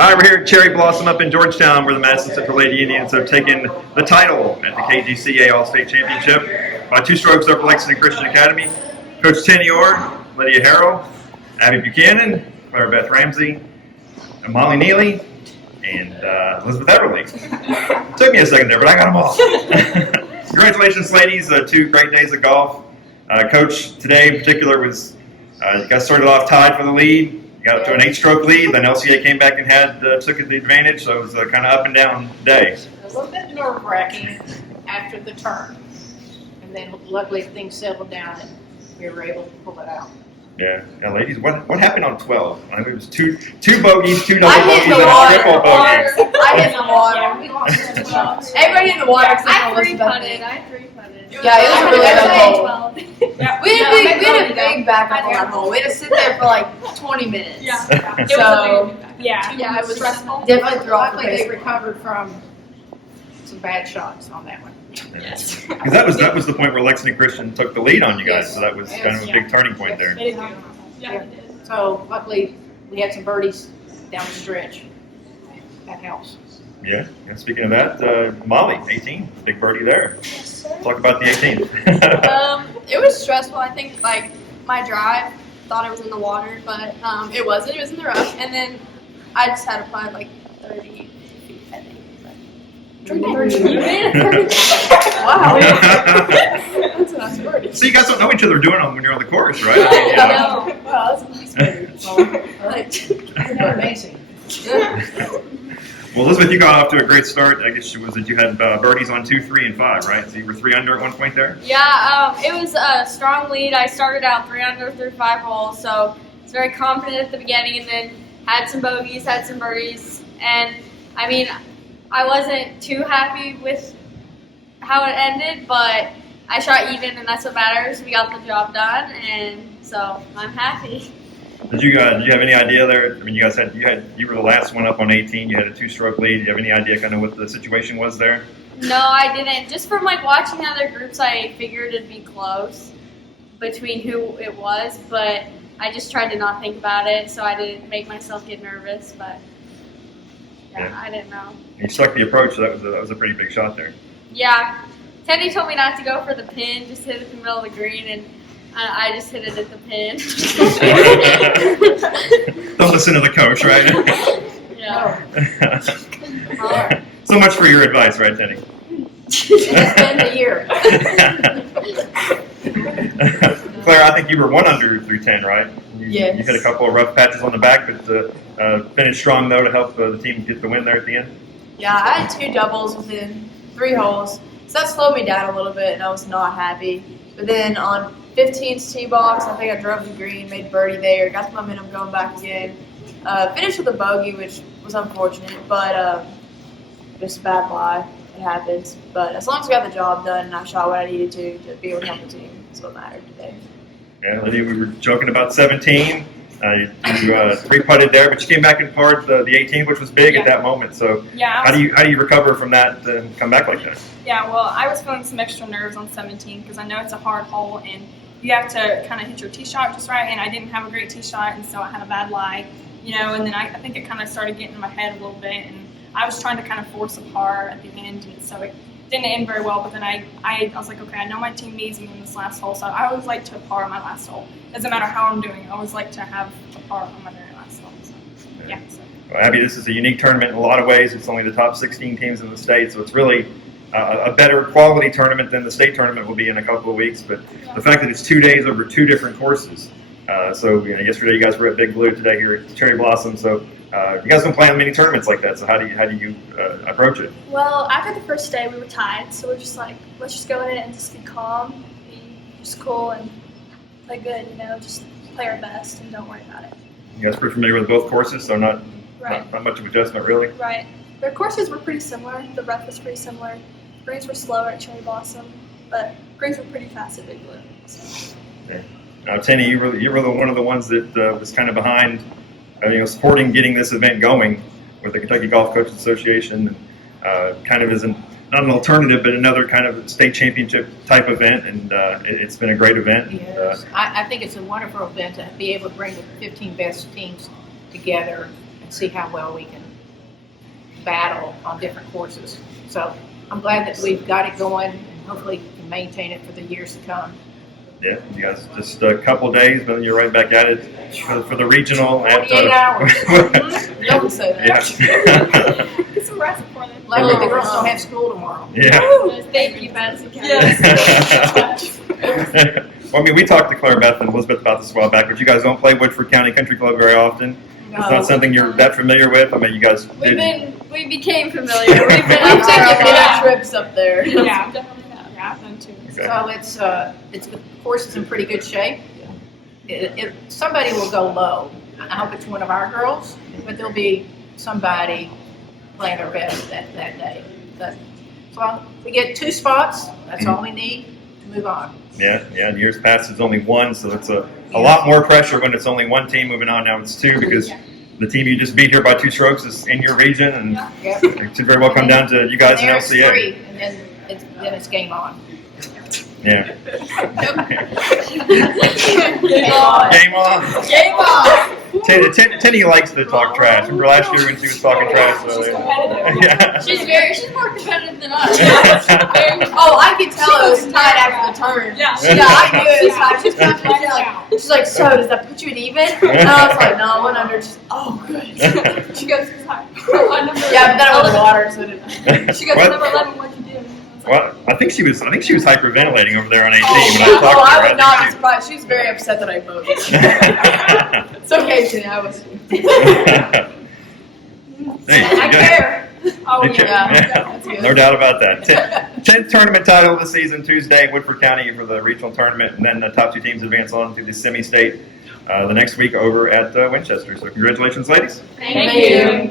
All right, we're here at Cherry Blossom up in Georgetown, where the Madison Central Lady Indians have taken the title at the KGCA All-State Championship by 2 strokes over Lexington Christian Academy. Coach Tenny Orr, Lydia Harrell, Abby Buchanan, Claire Beth Ramsey, Molly Neely, and Elizabeth Everly. Took me a second there, but I got them all. Congratulations, ladies. 2 great days of golf. Coach, today in particular, was you guys started off tied for the lead. You got up to an 8-stroke lead. Then LCA came back and took the advantage. So it was a kind of up and down day. A little bit nerve-wracking after the turn, and then luckily things settled down and we were able to pull it out. Yeah, ladies, what happened on 12? I think it was two bogeys, 2 double bogeys, and a triple bogey. I hit the water. Everybody hit the water. I 3-putted. Yeah, it was really good. Yeah. We had a big backup on that hole. We had to sit there for like 20 minutes. Yeah. So, Yeah, it was stressful. definitely threw off the Luckily they pace. recovered from some bad shots on that one. Yes. Because that was the point where Lexington Christian took the lead on you guys, Yes. so that was kind of a big turning point there. It is. Yeah, it did. So luckily we had some birdies down the stretch. That helps. Yeah. And speaking of that, Molly, 18, big birdie there. Yes, sir. Talk about the 18. It was stressful. I think like my drive thought it was in the water, but it wasn't. It was in the rough, and then I just had to putt like 30 feet, I think. Wow. That's what I was worried. So you guys don't know each other doing them when you're on the course, right? No. Wow, that's nice. Amazing. Well, Elizabeth, you got off to a great start. I guess it was that you had birdies on 2, 3, and 5, right? So you were 3 under at one point there? Yeah, it was a strong lead. I started out 3 under through 5 holes, so I was very confident at the beginning, and then had some bogeys, had some birdies, and I mean, I wasn't too happy with how it ended, but I shot even, and that's what matters. We got the job done, and so I'm happy. Did you have any idea there? I mean, you were the last one up on 18. You had a 2-stroke lead. Do you have any idea kind of what the situation was there? No, I didn't. Just from like watching other groups, I figured it'd be close between who it was, but I just tried to not think about it, so I didn't make myself get nervous. But yeah. I didn't know. And you stuck the approach, so that was a pretty big shot there. Yeah, Teddy told me not to go for the pin, just hit it in the middle of the green, and I just hit it at the pin. Don't listen to the coach, right? Yeah. So much for your advice, right, Tenny? End the year. Claire, I think you were 1 under through 10, right? Yes. You hit a couple of rough patches on the back, but finished strong, though, to help the team get the win there at the end. Yeah, I had 2 doubles within 3 holes. So that slowed me down a little bit, and I was not happy. But then on 15's tee box, I think I drove the green, made birdie there, got the momentum going back again. Finished with a bogey, which was unfortunate, but just a bad lie. It happens. But as long as we got the job done and I shot what I needed to be able to help the team, that's what mattered today. Yeah, Lydia, we were joking about 17. You 3-putted there, but you came back and parred the 18, which was big at that moment. So Yeah, how do you recover from that and come back like that? yeah. Well, I was feeling some extra nerves on 17 because I know it's a hard hole and you have to kind of hit your tee shot just right. And I didn't have a great tee shot, and so I had a bad lie, And then I think it kind of started getting in my head a little bit, and I was trying to kind of force a par at the end, and so it didn't end very well. But then I was like, okay, I know my team needs me in this last hole, so I always like to par on my last hole. Doesn't matter how I'm doing, I always like to have a par on my very last hole. So, yeah. So. Well, Abby, this is a unique tournament in a lot of ways. It's only the top 16 teams in the state, so it's really a better quality tournament than the state tournament will be in a couple of weeks. But the fact that it's 2 days over 2 different courses. Yesterday you guys were at Big Blue, today here at Cherry Blossom. So you guys don't play on many tournaments like that. So how do you approach it? Well, after the first day, we were tied, so we're just like, let's just go in it and just be calm, be just cool, and play good. Just play our best and don't worry about it. You guys pretty familiar with both courses, so not Right. not much of adjustment really. Right. Their courses were pretty similar. The rough was pretty similar. Greens were slower at Cherry Blossom, but greens were pretty fast at Big Blue. So. Okay. Now, Tenny, you were one of the ones that was kind of behind, supporting getting this event going with the Kentucky Golf Coaches Association, and kind of isn't not an alternative, but another kind of state championship type event, and it's been a great event. Yes. I think it's a wonderful event to be able to bring the 15 best teams together and see how well we can battle on different courses. So I'm glad that we've got it going and hopefully can maintain it for the years to come. Yeah, you guys just a couple days, but then you're right back at it for the regional. 48 hours. Don't say that. Yeah. Get some rest before then. Luckily, the girls don't have school tomorrow. Yeah. Thank you, Madison County. Well, I mean, we talked to Claire Beth and Elizabeth about this a while back, but you guys don't play Woodford County Country Club very often. It's not something you're that familiar with. I mean, you guys We became familiar. We've been We've up taken there. many trips up there. Yeah, definitely have. Yeah, I've done too. Okay. So the course is in pretty good shape. Somebody will go low. I hope it's one of our girls, but there'll be somebody playing their best that day. So we get 2 spots. That's all we need to move on. Yeah. In years past, it's only 1, so it's a lot more pressure when it's only 1 team moving on. Now it's 2 because the team you just beat here by 2 strokes is in your region, and Yep. it could very well come down to you guys and There's LCA. 3, and then it's game on. Yeah. Game on. Game on. Game on. Tenny likes to talk trash. Remember last year when she was talking trash? She's competitive. Yeah. She's more competitive than us. Oh, I could tell it was tied after the turn. Yeah. Yeah, I knew it was tied. She's like, so does that put you at even? And I was like, no, 100. She's, oh, good. She goes, hi. Yeah, but then I was water, so it didn't. She goes, What? number 11, what'd you do? Well, I think she was hyperventilating over there on 18 Oh, when I yeah. talked Oh, to her. I would not be think surprised. She was very upset that I voted. It's okay, Jenny. I was. Hey, I you care. Oh, You yeah. care. That's good. No doubt about that. 10th tournament title of the season Tuesday, Woodford County for the regional tournament, and then the top 2 teams advance on to the semi-state the next week over at Winchester. So congratulations, ladies. Thank you.